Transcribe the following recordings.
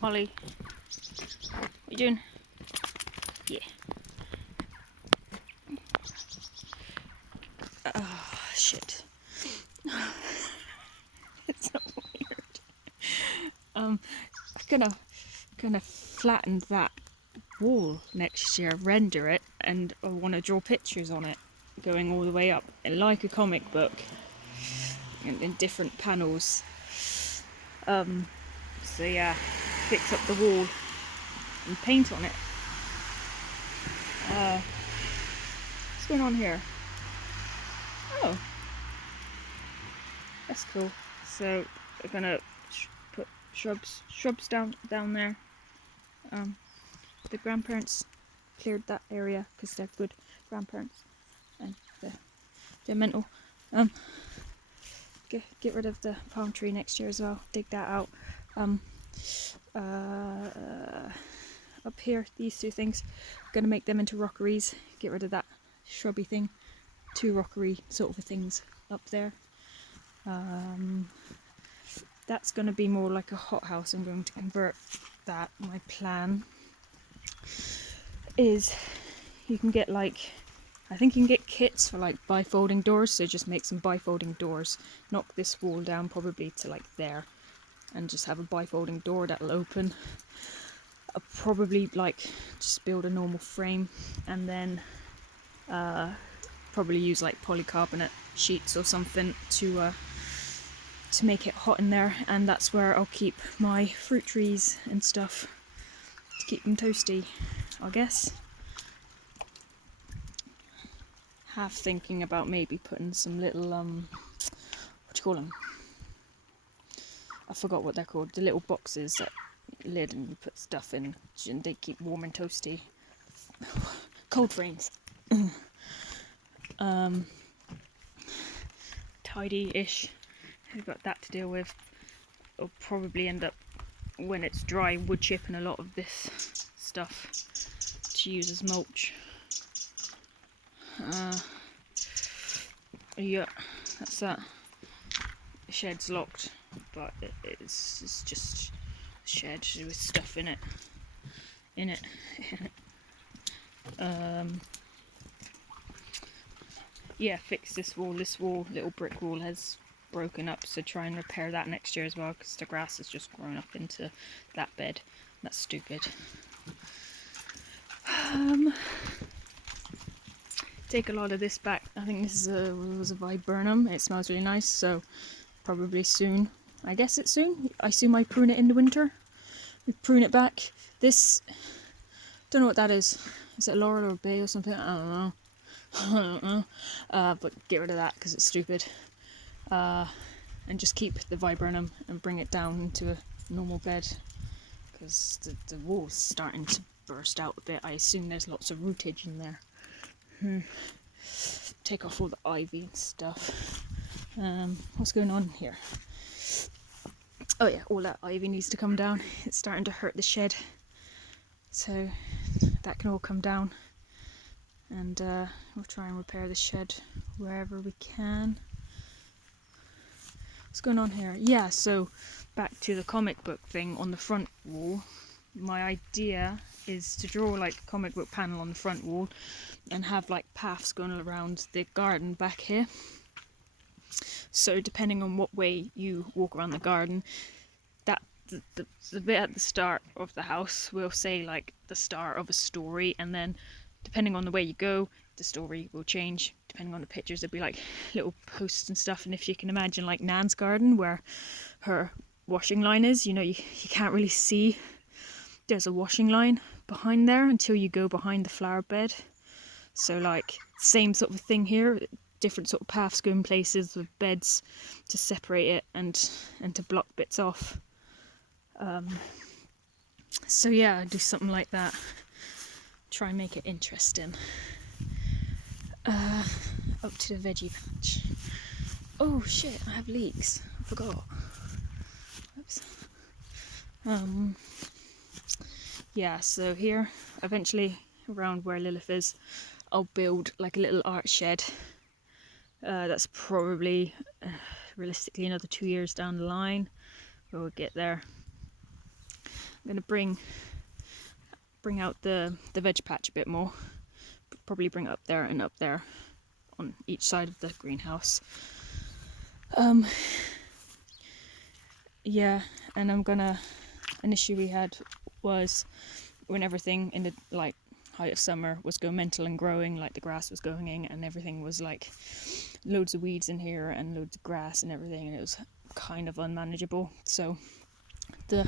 Ollie, what you doing? Yeah. Oh, shit. It's so weird. I'm gonna flatten that wall next year, render it, and I want to draw pictures on it, going all the way up, like a comic book, in different panels. So yeah, fix up the wall and paint on it. What's going on here? Oh, that's cool. So we're gonna put shrubs down there. The grandparents cleared that area because they're good grandparents, and they're mental. Get rid of the palm tree next year as well. Dig that out. Up here, these two things, gonna make them into rockeries. Get rid of that shrubby thing. Two rockery sort of things up there. That's gonna be more like a hothouse. I'm going to convert that. My plan is you can get I think you can get kits for like bifolding doors, so just make some bifolding doors, knock this wall down probably to like there, and just have a bifolding door that'll open. I'll probably just build a normal frame, and then probably use like polycarbonate sheets or something to make it hot in there, and that's where I'll keep my fruit trees and stuff to keep them toasty, I guess. Half thinking about maybe putting some little what do you call them? I forgot what they're called. The little boxes that lid and you put stuff in, and they keep warm and toasty. Cold frames. Tidy-ish. I've got that to deal with. I'll probably end up, when it's dry, wood chipping a lot of this stuff to use as mulch. Yeah, that's that. The shed's locked, but it's just a shed with stuff in it. Yeah, fix this wall. This wall, little brick wall, has broken up, so try and repair that next year as well, because the grass has just grown up into that bed. That's stupid. Take a lot of this back. I think this was a viburnum. It smells really nice, so probably soon. I guess it's soon. I assume I prune it in the winter. We prune it back. This, don't know what that is. Is it a laurel or a bay or something? I don't know. But get rid of that because it's stupid. And just keep the viburnum and bring it down into a normal bed, because the wall's starting to burst out a bit. I assume there's lots of rootage in there. Take off all the ivy and stuff. What's going on here? Oh yeah, all that ivy needs to come down. It's starting to hurt the shed, so that can all come down, and we'll try and repair the shed wherever we can. What's going on here? Yeah, so back to the comic book thing on the front wall. My idea is to draw like a comic book panel on the front wall and have like paths going around the garden back here. So depending on what way you walk around the garden, that the bit at the start of the house will say like the start of a story, and then depending on the way you go, the story will change. Depending on the pictures, there'll be like little posts and stuff. And if you can imagine like Nan's garden, where her washing line is, you can't really see there's a washing line behind there until you go behind the flower bed. So like same sort of thing here, different sort of paths going places with beds to separate it and to block bits off. So yeah, do something like that. Try and make it interesting. Up to the veggie patch. Oh shit, I have leeks. I forgot. Oops. Yeah, so here, eventually, around where Lilith is, I'll build like a little art shed. That's probably, realistically, another 2 years down the line where we'll get there. gonna bring out the veg patch a bit more. Probably bring it up there and up there on each side of the greenhouse. Yeah, and an issue we had was when everything in the like height of summer was going mental and growing, like the grass was going in and everything was like loads of weeds in here and loads of grass and everything, and it was kind of unmanageable. So all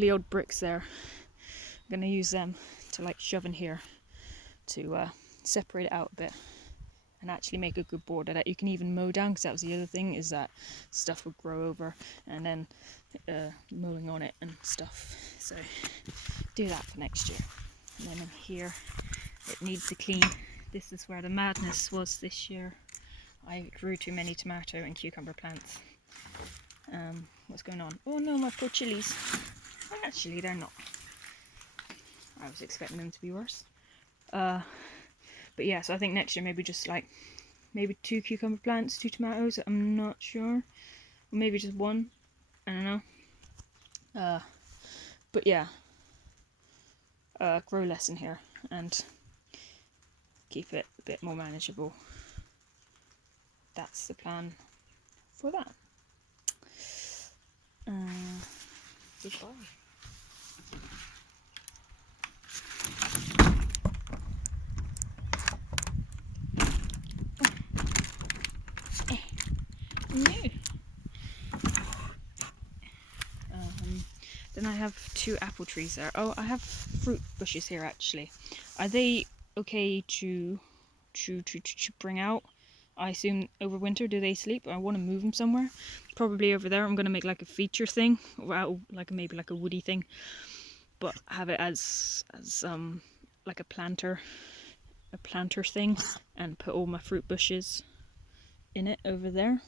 the old bricks there, I'm gonna use them to like shove in here to separate it out a bit and actually make a good border that you can even mow down, because that was the other thing, is that stuff would grow over and then mowing on it and stuff. So do that for next year. And then in here it needs a clean. This is where the madness was this year. I grew too many tomato and cucumber plants. What's going on? Oh no, my poor chilies. Actually, they're not. I was expecting them to be worse. But yeah, so I think next year maybe just like maybe 2 cucumber plants, 2 tomatoes. I'm not sure. Or maybe just 1. I don't know. But yeah, grow less in here and keep it a bit more manageable. That's the plan for that. Goodbye. No. Then I have 2 apple trees there. Oh, I have fruit bushes here actually. Are they okay to bring out? I assume over winter. Do they sleep? I want to move them somewhere. Probably over there. I'm gonna make like a feature thing, or like maybe like a woody thing, but have it as like a planter thing, and put all my fruit bushes in it over there.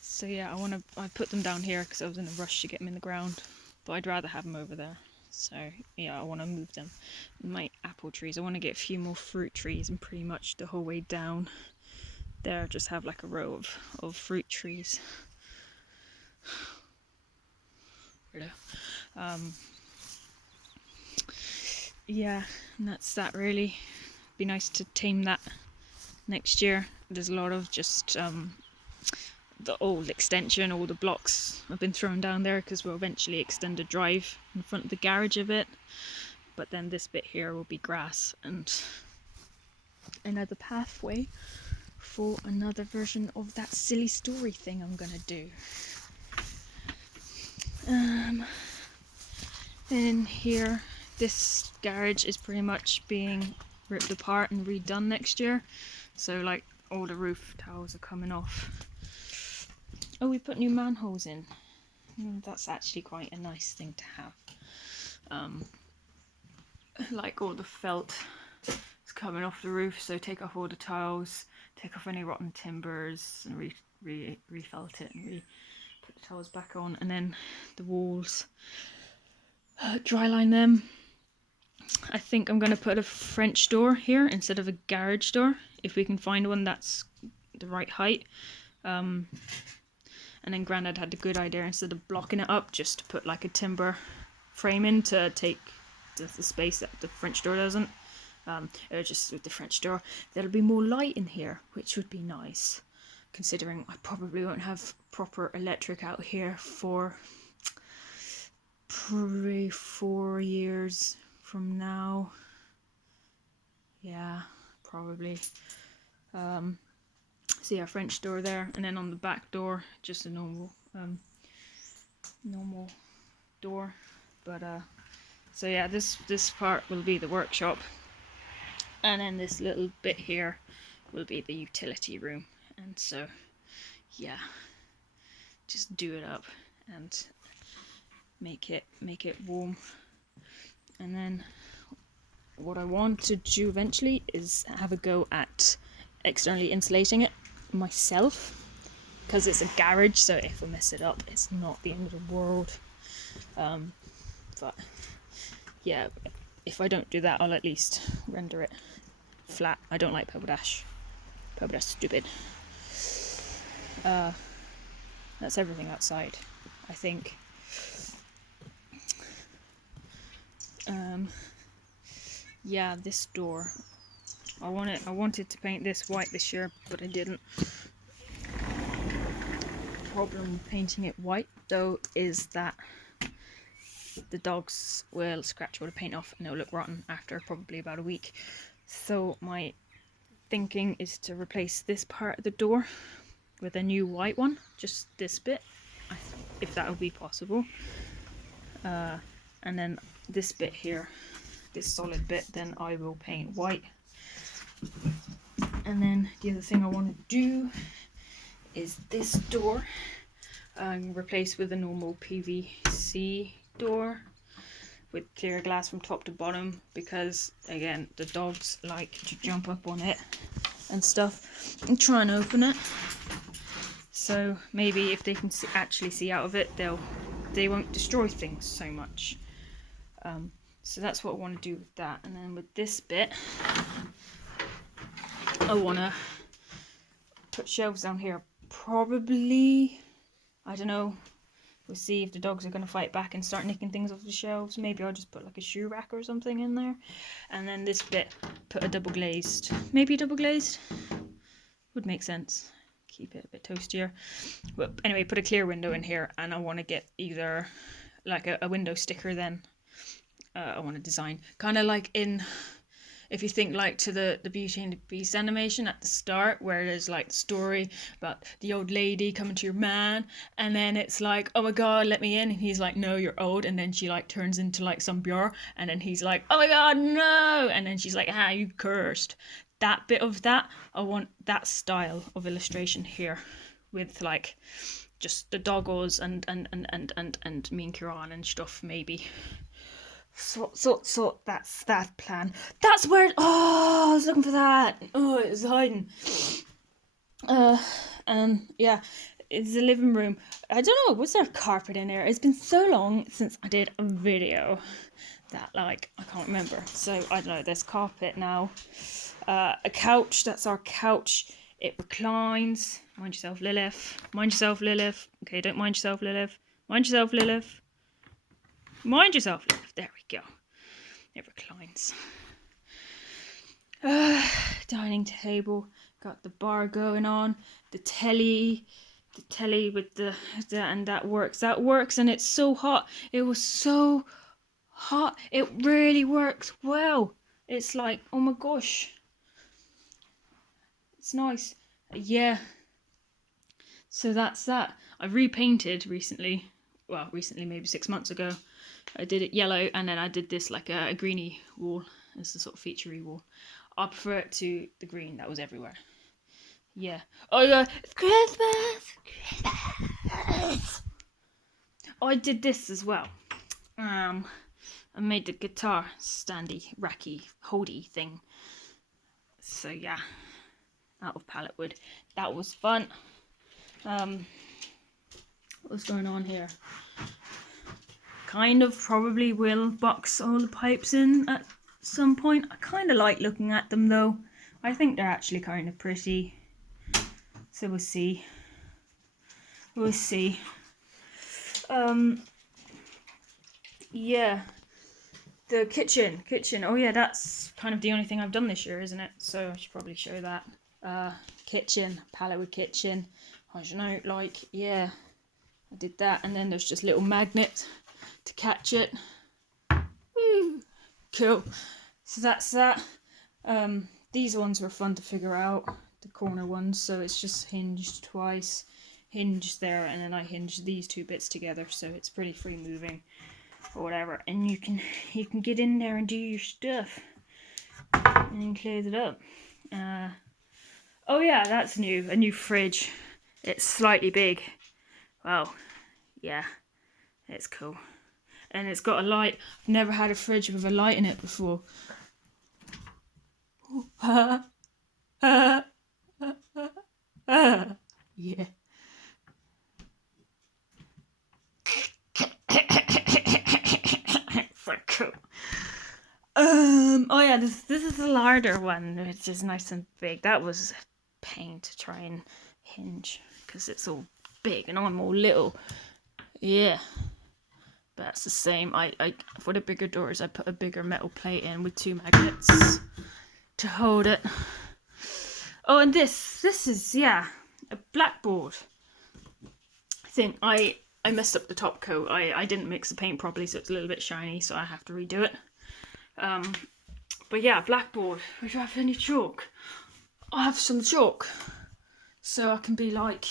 So yeah, I put them down here because I was in a rush to get them in the ground, but I'd rather have them over there. So yeah, I want to move them. My apple trees, I want to get a few more fruit trees, and pretty much the whole way down there just have like a row of fruit trees. Yeah, and that's that really. Be nice to tame that next year. There's a lot of just the old extension, all the blocks have been thrown down there because we'll eventually extend a drive in front of the garage a bit, but then this bit here will be grass and another pathway for another version of that silly story thing I'm gonna do. In here, this garage is pretty much being ripped apart and redone next year, so like all the roof tiles are coming off. Oh, we put new manholes in. That's actually quite a nice thing to have. Like all the felt is coming off the roof, so take off all the tiles, take off any rotten timbers, and refelt it and put the tiles back on, and then the walls, dry line them. I think I'm going to put a French door here instead of a garage door, if we can find one that's the right height. And then Grandad had the good idea, instead of blocking it up, just to put like a timber frame in to take the space that the French door doesn't. Just with the French door, there'll be more light in here, which would be nice, considering I probably won't have proper electric out here for probably 4 years from now. Yeah, probably. So yeah, French door there, and then on the back door, just a normal door. But so yeah, this part will be the workshop, and then this little bit here will be the utility room. And so yeah, just do it up and make it warm. And then what I want to do eventually is have a go at externally insulating it myself, because it's a garage, so if I mess it up, it's not the end of the world. But yeah, if I don't do that, I'll at least render it flat. I don't like purple dash. Purple dash is stupid. That's everything outside. I think. Yeah, this door. I wanted to paint this white this year, but I didn't. Problem with painting it white though is that the dogs will scratch all the paint off and it'll look rotten after probably about a week. So my thinking is to replace this part of the door with a new white one, just this bit, if that would be possible. And then this bit here, this solid bit, then I will paint white. And then the other thing I want to do is this door, replace with a normal PVC door with clear glass from top to bottom, because again the dogs like to jump up on it and stuff and try and open it. So maybe if they can actually see out of it, they won't destroy things so much. So that's what I want to do with that. And then with this bit, I want to put shelves down here. Probably, I don't know, we'll see if the dogs are going to fight back and start nicking things off the shelves. Maybe I'll just put like a shoe rack or something in there. And then this bit, put a double glazed, maybe double glazed, would make sense. Keep it a bit toastier. But anyway, put a clear window in here, and I want to get either like a window sticker then. I want to design kind of like in, if you think like to the Beauty and the Beast animation at the start, where there's like the story about the old lady coming to your man, and then it's like, oh my god, let me in, and he's like, no, you're old, and then she like turns into like some björ, and then he's like, oh my god, no, and then she's like, ah, you cursed. That bit of that, I want that style of illustration here, with like just the doggos and me and Kieran and stuff, maybe. So that's that plan. That's where I was looking for that. Oh, it was hiding. Yeah, it's the living room. I don't know, was there carpet in there? It's been so long since I did a video that like I can't remember. So I don't know, there's carpet now. A couch, that's our couch. It reclines. Mind yourself, Lilith. Mind yourself, Lilith. Okay, don't mind yourself, Lilith. Mind yourself, Lilith. Mind yourself, Lilith. There we go. It reclines. Dining table. Got the bar going on. The telly with the and that works. That works, and it's so hot. It was so hot. It really works well. It's like, oh my gosh. It's nice. Yeah. So that's that. I repainted recently. Well, recently, maybe 6 months ago. I did it yellow, and then I did this like a greeny wall as the sort of featurey wall. I prefer it to the green that was everywhere. Yeah. Oh yeah, it's Christmas. Oh, I did this as well. I made the guitar standy, racky, holdy thing. So yeah, out of pallet wood. That was fun. What's going on here? Kind of probably will box all the pipes in at some point. I kind of like looking at them though. I think they're actually kind of pretty. So we'll see. We'll see. Yeah. The kitchen. Oh yeah, that's kind of the only thing I've done this year, isn't it? So I should probably show that. Kitchen. Pallet wood kitchen. I don't know, like, yeah. I did that, and then there's just little magnets to catch it. Woo! Cool. So that's that. These ones were fun to figure out, the corner ones. So it's just hinged twice, hinged there, and then I hinged these two bits together, so it's pretty free moving or whatever. And you can get in there and do your stuff and close it up. Oh yeah, that's new. A new fridge. It's slightly big. Wow. Yeah, it's cool. And it's got a light. I've never had a fridge with a light in it before. Yeah. So cool. Oh yeah, this is the larder one, which is nice and big. That was a pain to try and hinge because it's all big and I'm all little. Yeah. But that's the same. I for the bigger doors, I put a bigger metal plate in with 2 magnets to hold it. Oh, and this is, yeah, a blackboard. I think I messed up the top coat. I didn't mix the paint properly, so it's a little bit shiny, so I have to redo it. But yeah, blackboard. Do I have any chalk? I have some chalk. So I can be like,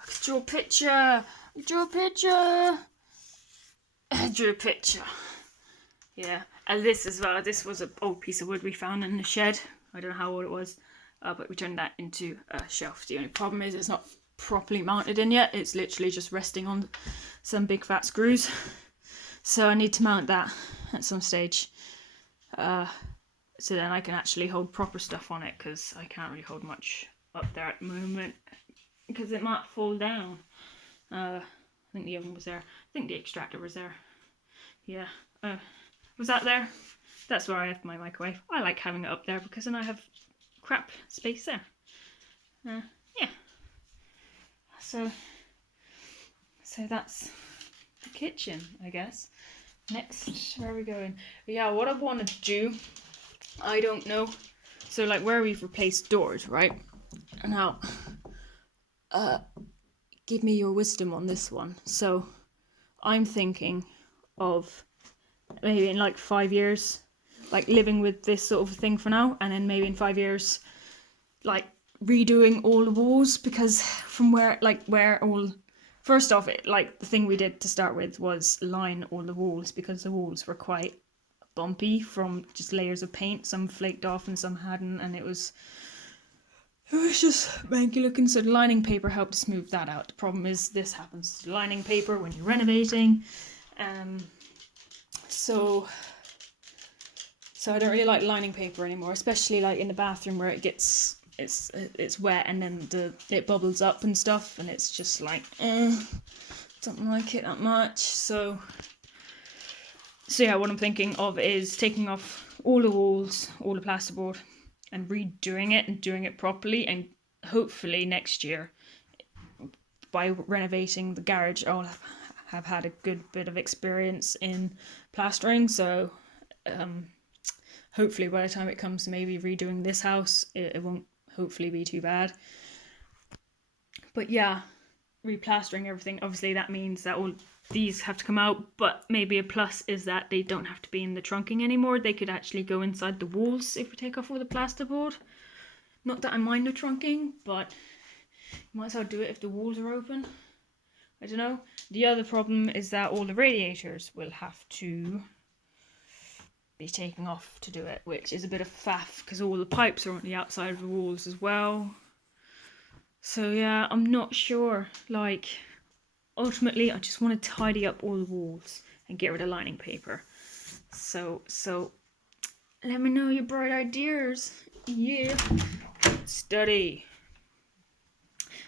I can draw a picture. Draw a picture. I drew a picture. Yeah, and this as well. This was an old piece of wood we found in the shed. I don't know how old it was, but we turned that into a shelf. The only problem is it's not properly mounted in yet. It's literally just resting on some big fat screws. So I need to mount that at some stage. So then I can actually hold proper stuff on it, because I can't really hold much up there at the moment because it might fall down. I think the oven was there. I think the extractor was there. Yeah. Was that there? That's where I have my microwave. I like having it up there because then I have crap space there. Yeah. So that's the kitchen, I guess. Next, where are we going? Yeah, what I want to do, I don't know. So like where we've replaced doors, right? Now, give me your wisdom on this one. So I'm thinking of maybe in like 5 years, like living with this sort of thing for now, and then maybe in 5 years, like redoing all the walls, because from where all, first off, it, like the thing we did to start with was line all the walls, because the walls were quite bumpy from just layers of paint. Some flaked off and some hadn't, and it was just manky looking. So the lining paper helped smooth that out. The problem is this happens to the lining paper when you're renovating. So I don't really like lining paper anymore, especially like in the bathroom where it gets it's wet and then it bubbles up and stuff, and it's just like don't like it that much. So yeah, what I'm thinking of is taking off all the walls, all the plasterboard, and redoing it and doing it properly, and hopefully next year, by renovating the garage, I'll have had a good bit of experience in plastering, so hopefully by the time it comes to maybe redoing this house, it won't hopefully be too bad. But yeah, replastering everything, obviously that means that all these have to come out, but maybe a plus is that they don't have to be in the trunking anymore. They could actually go inside the walls if we take off all the plasterboard. Not that I mind the trunking, but you might as well do it if the walls are open. I don't know. The other problem is that all the radiators will have to be taken off to do it, which is a bit of faff because all the pipes are on the outside of the walls as well. So yeah, I'm not sure. Like, ultimately, I just want to tidy up all the walls and get rid of lining paper. So let me know your bright ideas. Yeah. Study.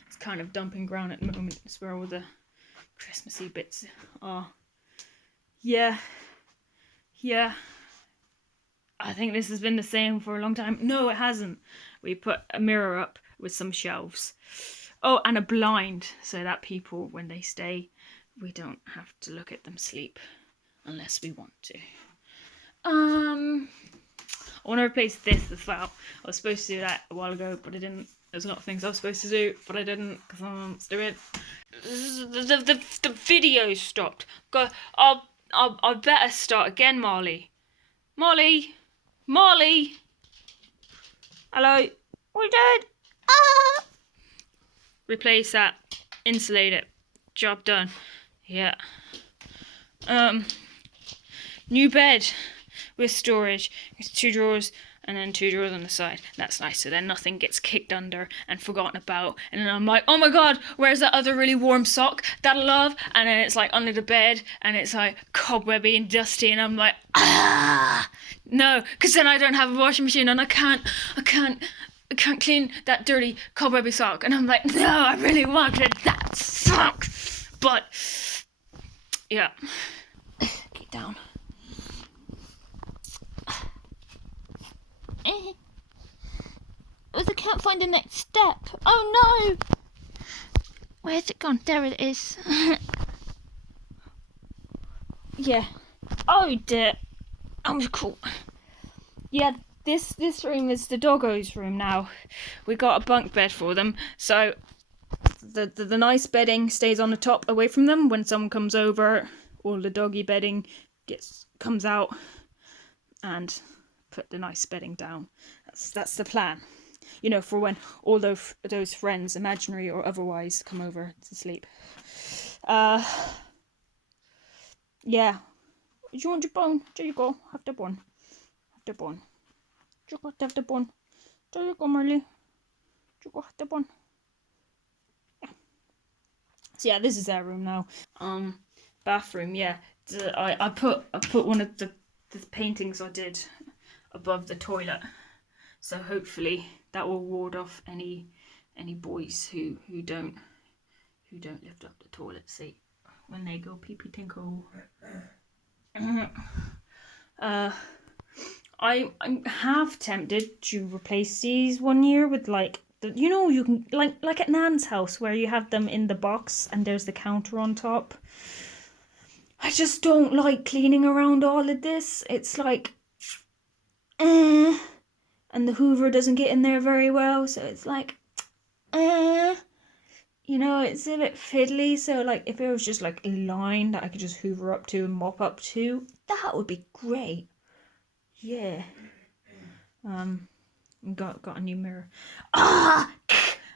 It's kind of dumping ground at the moment. It's where all the Christmassy bits are. Yeah. I think this has been the same for a long time. No, it hasn't. We put a mirror up with some shelves. Oh, and a blind, so that people, when they stay, we don't have to look at them sleep, unless we want to. I want to replace this as well. I was supposed to do that a while ago, but I didn't. There's a lot of things I was supposed to do, but I didn't, because I want to do it. The video stopped. Go. I better start again, Marley. Molly. Hello. What are you doing? Replace that. Insulate it. Job done. Yeah. New bed with storage. It's 2 drawers and then 2 drawers on the side. That's nice. So then nothing gets kicked under and forgotten about. And then I'm like, oh my god, where's that other really warm sock that I love? And then it's like under the bed and it's like cobwebby and dusty, and I'm like, no, because then I don't have a washing machine and I can't clean that dirty cobwebby sock. And I'm like, no, I really wanted that sock. But yeah. Get down. I can't find the next step. Oh no! Where's it gone? There it is. yeah. Oh dear. I'm cool. Yeah, this room is the doggo's room now. We got a bunk bed for them, so the nice bedding stays on the top away from them. When someone comes over, all the doggy bedding comes out, and put the nice bedding down. That's the plan. You know, for when all those friends, imaginary or otherwise, come over to sleep. Yeah. Do you want your bone? There you go. Have the bone. Have the bone. Do you got to have the bone? There you go, Marley. Do you go have the bone? Yeah. So yeah, this is our room now. Bathroom. Yeah. I put one of the paintings I did above the toilet, so hopefully that will ward off any boys who don't lift up the toilet seat when they go pee pee tinkle. I'm half tempted to replace these one year with like you can like at Nan's house where you have them in the box and there's the counter on top. I just don't like cleaning around all of this. It's like, and the Hoover doesn't get in there very well, so it's like, it's a bit fiddly. So like, if it was just like a line that I could just Hoover up to and mop up to, that would be great. Yeah. Got a new mirror.